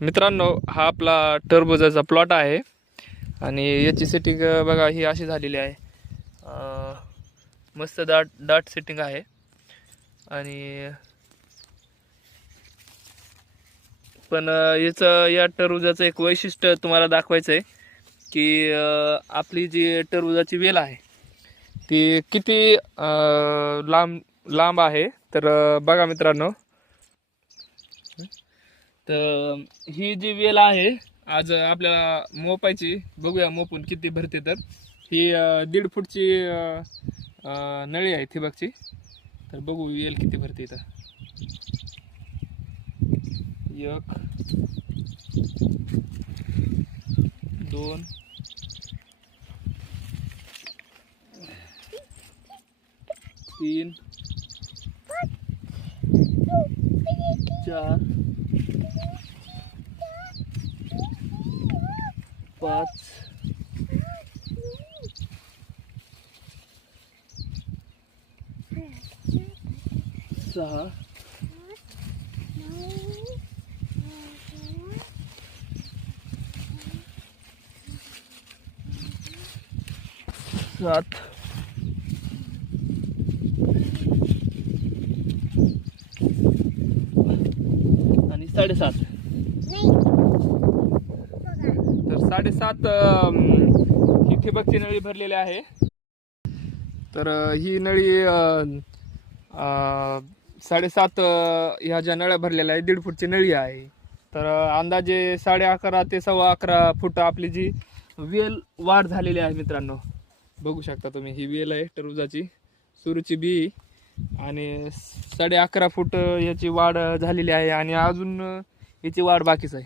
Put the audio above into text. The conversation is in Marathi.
मित्रांनो, हा आपला टरबुजाचा प्लॉट आहे आणि याची सेटिंग बघा ही अशी झालेली आहे. मस्त दाट दाट सेटिंग आहे. आणि पण याचं या टरबुजाचं एक वैशिष्ट्य तुम्हाला दाखवायचं आहे की आपली जी टरबुजाची वेल आहे ती किती लांब लांब आहे. तर बघा मित्रांनो, तर ही जी वेल आहे आज आपल्याला मोपायची, बघूया मोपून किती भरते. तर ही 1.5 फूटची नळी आहे ठिबकची. तर बघू वेल किती भरते. इथं 1 2 3 4 5 6 7 आणि 7.5. तर 7.5 ही ठिबकची नळी भरलेली आहे. तर ही नळी 7.5 ह्या ज्या नळ्या भरलेल्या आहे 1.5 फूटची नळी आहे. तर अंदाजे 11.5 ते 11.25 फूट आपली जी वेल वाढ झालेली आहे. मित्रांनो, बघू शकता तुम्ही, ही वेल आहे टरबुजाची, सुरूची बी, आणि 11.5 फूट याची वाढ झालेली आहे आणि अजून याची वाढ बाकीच आहे.